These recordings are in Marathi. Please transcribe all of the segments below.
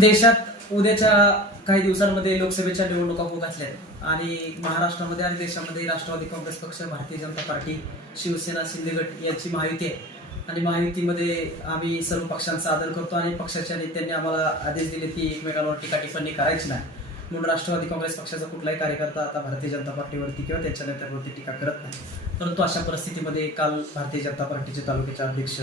देशात उद्याच्या काही दिवसांमध्ये लोकसभेच्या निवडणुका होत असल्या आणि महाराष्ट्रामध्ये आणि देशामध्ये राष्ट्रवादी काँग्रेस पक्ष भारतीय जनता पार्टी शिवसेना शिंदे गट यांची महायुती आहे. आणि महायुतीमध्ये आम्ही सर्व पक्षांचा आदर करतो आणि पक्षाच्या नेत्यांनी आम्हाला आदेश दिले की एकमेकांवर टीका टिप्पणी करायची नाही. म्हणून राष्ट्रवादी काँग्रेस पक्षाचा कुठलाही कार्यकर्ता आता भारतीय जनता पार्टीवरती किंवा त्यांच्या नेत्यांवरती टीका करत नाही. परंतु अशा परिस्थितीमध्ये काल भारतीय जनता पार्टीचे तालुक्याचे अध्यक्ष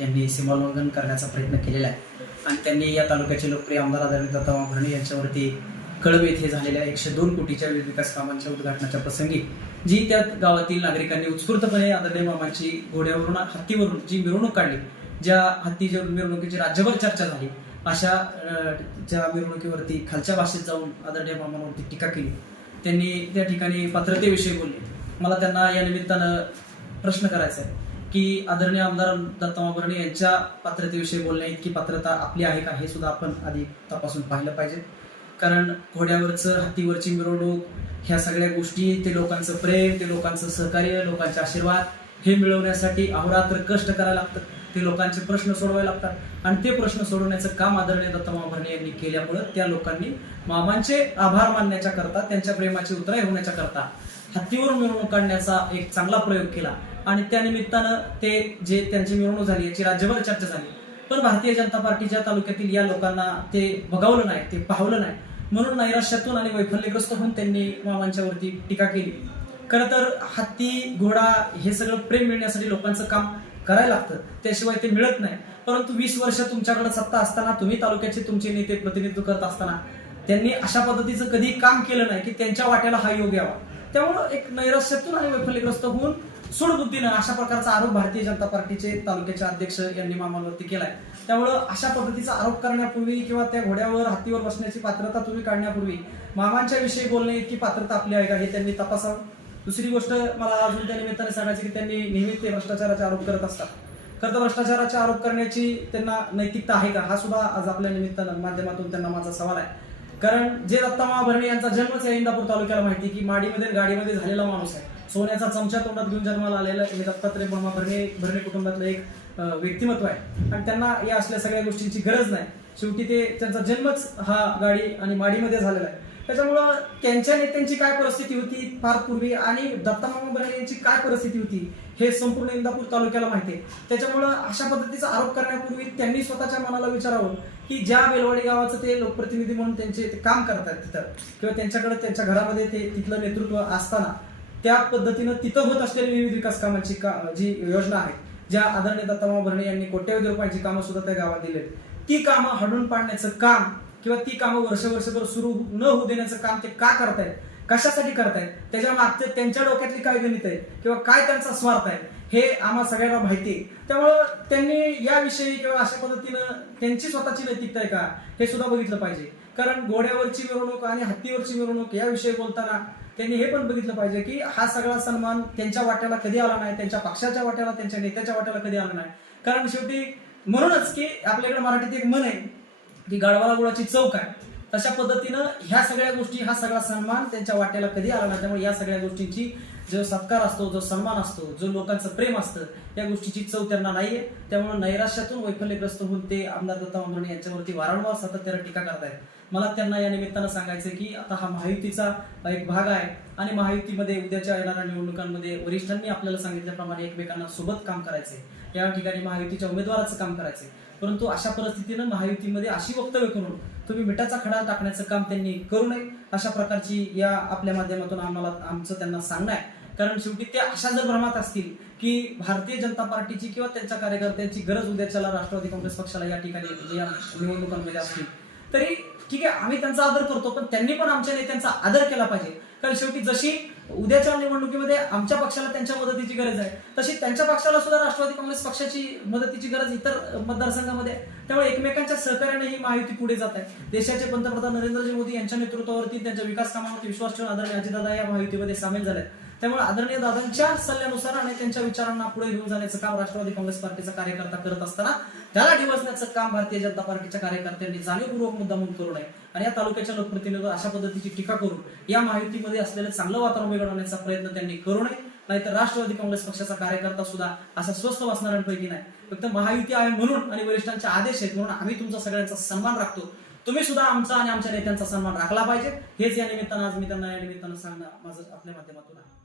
यांनी सीमाोल्लंघन करण्याचा प्रयत्न केलेला आहे. आणि त्यांनी या तालुक्याचे लोकप्रिय आमदार आदरणीय दत्ता भरणे यांच्यावरती कळब येथे झालेल्या एकशे दोन कोटीच्या विकास कामांच्या उद्घाटनाच्या प्रसंगी जी त्या गावातील नागरिकांनी उत्स्फूर्तपणे आदरणीय मामाची घोड्यावरून हत्तीवरून जी मिरवणूक काढली ज्या हत्तीच्या मिरवणुकीची राज्यभर चर्चा झाली अशा ज्या मिरवणुकीवरती खालच्या भाषेत जाऊन आदरणीय मामांवरती टीका केली. त्यांनी त्या ठिकाणी पात्रतेविषयी बोलले. मला त्यांना या निमित्तानं प्रश्न करायचा आहे. की आदरणीय आमदार दत्तमा माभरणे यांच्या पात्रतेविषयी बोलण्या इतकी पात्रता आपली आहे का हे सुद्धा आपण आधी तपासून पाहिलं पाहिजे. कारण घोड्यावरचं हत्तीवरची मिरवणूक ह्या सगळ्या गोष्टी ते लोकांचं प्रेम ते लोकांचं सहकार्य लोकांचे आशीर्वाद हे मिळवण्यासाठी अहोरात्र कष्ट करायला लागतं ते लोकांचे प्रश्न सोडवायला लागतात. आणि ते प्रश्न सोडवण्याचं काम आदरणीय दत्ता माभरणे यांनी केल्यामुळं त्या लोकांनी मामांचे आभार मानण्याच्या करता त्यांच्या प्रेमाची उतराई होण्याच्या करता हत्तीवर मिरवणूक काढण्याचा एक चांगला प्रयोग केला. आणि त्या निमित्तानं ते जे त्यांची मिरवणूक झाली याची राज्यभर चर्चा झाली. पण भारतीय जनता पार्टीच्या तालुक्यातील या लोकांना ते बघावलं नाही ते पाहवलं नाही म्हणून नैराश्यातून आणि वैफल्यग्रस्त होऊन त्यांनी मामांच्यावरती टीका केली. खरं तर हत्ती घोडा हे सगळं प्रेम मिळण्यासाठी लोकांचं काम करायला लागतं त्याशिवाय ते मिळत नाही. परंतु वीस वर्ष तुमच्याकडे सत्ता असताना तुम्ही तालुक्याचे तुमचे नेते प्रतिनिधित्व करत असताना त्यांनी अशा पद्धतीचं कधी काम केलं नाही की त्यांच्या वाट्याला हा योग यावा. त्यामुळं एक नैराश्यातून आणि वैफल्यग्रस्त होऊन सूडबुद्धीनं अशा प्रकारचा आरोप भारतीय जनता पार्टीचे तालुक्याचे अध्यक्ष यांनी मामांवरती केलाय. त्यामुळं अशा पद्धतीचा आरोप करण्यापूर्वी किंवा त्या घोड्यावर हत्तीवर बसण्याची पात्रता तुम्ही काढण्यापूर्वी मामांच्या विषयी बोलणे इतकी पात्रता आपली आहे का हे त्यांनी तपासावं? दुसरी गोष्ट मला अजून त्या निमित्ताने सांगायची की त्यांनी नेहमी ते भ्रष्टाचाराचे आरोप करत असतात. खरं तर भ्रष्टाचाराचे आरोप करण्याची त्यांना नैतिकता आहे का हा सुद्धा आज आपल्या निमित्तानं माध्यमातून त्यांना माझा सवाल आहे. कारण जे दत्तामा भरणे यांचा जन्मच आहे इंदापूर तालुक्याला माहिती की माडीमध्ये गाडीमध्ये झालेला माणूस आहे. सोन्याचा चमचा तोंडात घेऊन जन्माला आलेला हे दत्तात्रय ब्रह्मा भरणे भरणे कुटुंबातलं एक व्यक्तिमत्व आहे. आणि त्यांना या असल्या सगळ्या गोष्टींची गरज नाही. शेवटी ते त्यांचा जन्मच हा गाडी आणि माडीमध्ये झालेला आहे. त्याच्यामुळं त्यांच्या नेत्यांची काय परिस्थिती होती फार पूर्वी आणि दत्तामामा भरणे यांची काय परिस्थिती होती हे संपूर्ण इंदापूर तालुक्याला माहिती आहे. त्याच्यामुळं अशा पद्धतीचा आरोप करण्यापूर्वी त्यांनी स्वतःच्या मनाला विचारावं की ज्या बेलवाडी गावाचं ते लोकप्रतिनिधी म्हणून त्यांचे ते काम करतात तिथं किंवा त्यांच्याकडे त्यांच्या घरामध्ये ते तिथलं नेतृत्व असताना त्या पद्धतीनं तिथं होत असलेली विविध विकास कामाची का जी योजना आहे ज्या आदरणीय दत्तामा भरणे यांनी कोट्यवधी रुपयांची कामं सुद्धा त्या गावात दिलेत. ती कामं हडून पाडण्याचं काम किंवा ती कामं वर्ष वर्षभर सुरू न होऊ देण्याचं काम ते का करतायत? कशासाठी करतायत? त्याच्या मागचे त्यांच्या डोक्यातली काय गणित आहे? किंवा काय त्यांचा स्वार्थ आहे? हे आम्हा सगळ्यांना माहिती आहे. त्यामुळं त्यांनी याविषयी किंवा अशा पद्धतीनं त्यांची स्वतःची नैतिकता आहे का? हे सुद्धा बघितलं पाहिजे. कारण घोड्यावरची मिरवणूक आणि हत्तीवरची मिरवणूक याविषयी बोलताना त्यांनी हे पण बघितलं पाहिजे की हा सगळा सन्मान त्यांच्या वाट्याला कधी आला नाही? त्यांच्या पक्षाच्या वाट्याला त्यांच्या नेत्याच्या वाट्याला कधी आला नाही? कारण शेवटी म्हणूनच की आपल्याकडे मराठीत एक मन आहे की गाढवाला गुळाची चव काय? तशा पद्धतीनं ह्या सगळ्या गोष्टी हा सगळा सन्मान त्यांच्या वाट्याला कधी आला नाही. त्यामुळे या सगळ्या गोष्टींची जो सत्कार असतो जो सन्मान असतो जो लोकांचं प्रेम असतं या गोष्टीची चव त्यांना नाहीये. त्यामुळे नैराश्यातून वैफल्यग्रस्त होऊन ते आमदार दत्ता मांडणे यांच्यावरती वारंवार सातत्यानं टीका करतायत. मला त्यांना या निमित्तानं सांगायचं की आता हा महायुतीचा एक भाग आहे आणि महायुतीमध्ये उद्याच्या येणाऱ्या निवडणुकांमध्ये वरिष्ठांनी आपल्याला सांगितल्याप्रमाणे एकमेकांना सोबत काम करायचे या ठिकाणी महायुतीच्या उमेदवाराचं काम करायचे परंतु अशा परिस्थितीनं महायुतीमध्ये अशी वक्तव्य करून तुम्ही मिठाचा खडा टाकण्याचं काम त्यांनी करू नये अशा प्रकारची या आपल्या माध्यमातून आम्हाला आमचं त्यांना सांगणं आहे. कारण शेवटी ते अशा जर भ्रमात असतील की भारतीय जनता पार्टीची किंवा त्यांच्या कार्यकर्त्यांची गरज उद्याच्याला राष्ट्रवादी काँग्रेस पक्षाला या ठिकाणी या निवडणुकांमध्ये असतील तरी ठीक आहे आम्ही त्यांचा आदर करतो पण त्यांनी पण आमच्या नेत्यांचा आदर केला पाहिजे कारण शेवटी जशी उद्याच्या निवडणुकीमध्ये आमच्या पक्षाला त्यांच्या मदतीची गरज आहे तशी त्यांच्या पक्षाला सुद्धा राष्ट्रवादी काँग्रेस पक्षाची मदतीची गरज इतर मतदारसंघामध्ये आहे. त्यामुळे एकमेकांच्या सहकार्याने ही महायुती पुढे जात आहे देशाचे पंतप्रधान नरेंद्रजी मोदी यांच्या नेतृत्वावरती त्यांच्या विकास कामावरती विश्वास ठेवून आदरणीय अजितदादा या महायुतीमध्ये सामील झाले आहेत. त्यामुळे आदरणीय दादांच्या सल्ल्यानुसार आणि त्यांच्या विचारांना पुढे घेऊन जाण्याचं काम राष्ट्रवादी काँग्रेस पार्टीचा कार्यकर्ता करत असताना त्याला डिवसण्याचं काम भारतीय जनता पार्टीच्या कार्यकर्त्यांनी जाणीवपूर्वक मुद्दा म्हणून करू नये. आणि या तालुक्याच्या लोकप्रतिनिधी अशा पद्धतीची टीका करून या माहितीमध्ये असलेलं चांगलं वातावरण बिघडवण्याचा प्रयत्न त्यांनी करू नये. नाहीतर राष्ट्रवादी काँग्रेस पक्षाचा कार्यकर्ता सुद्धा असा स्वस्त वाचणाऱ्यांपैकी नाही. फक्त महायुती आहे म्हणून आणि वरिष्ठांचे आदेश आहेत म्हणून आम्ही तुमचा सगळ्यांचा सन्मान राखतो. तुम्ही सुद्धा आमचा आणि आमच्या नेत्यांचा सन्मान राखला पाहिजे. हेच या निमित्तानं आज मी त्यांना या निमित्तानं सांगणं माझं आपल्या माध्यमातून आहे.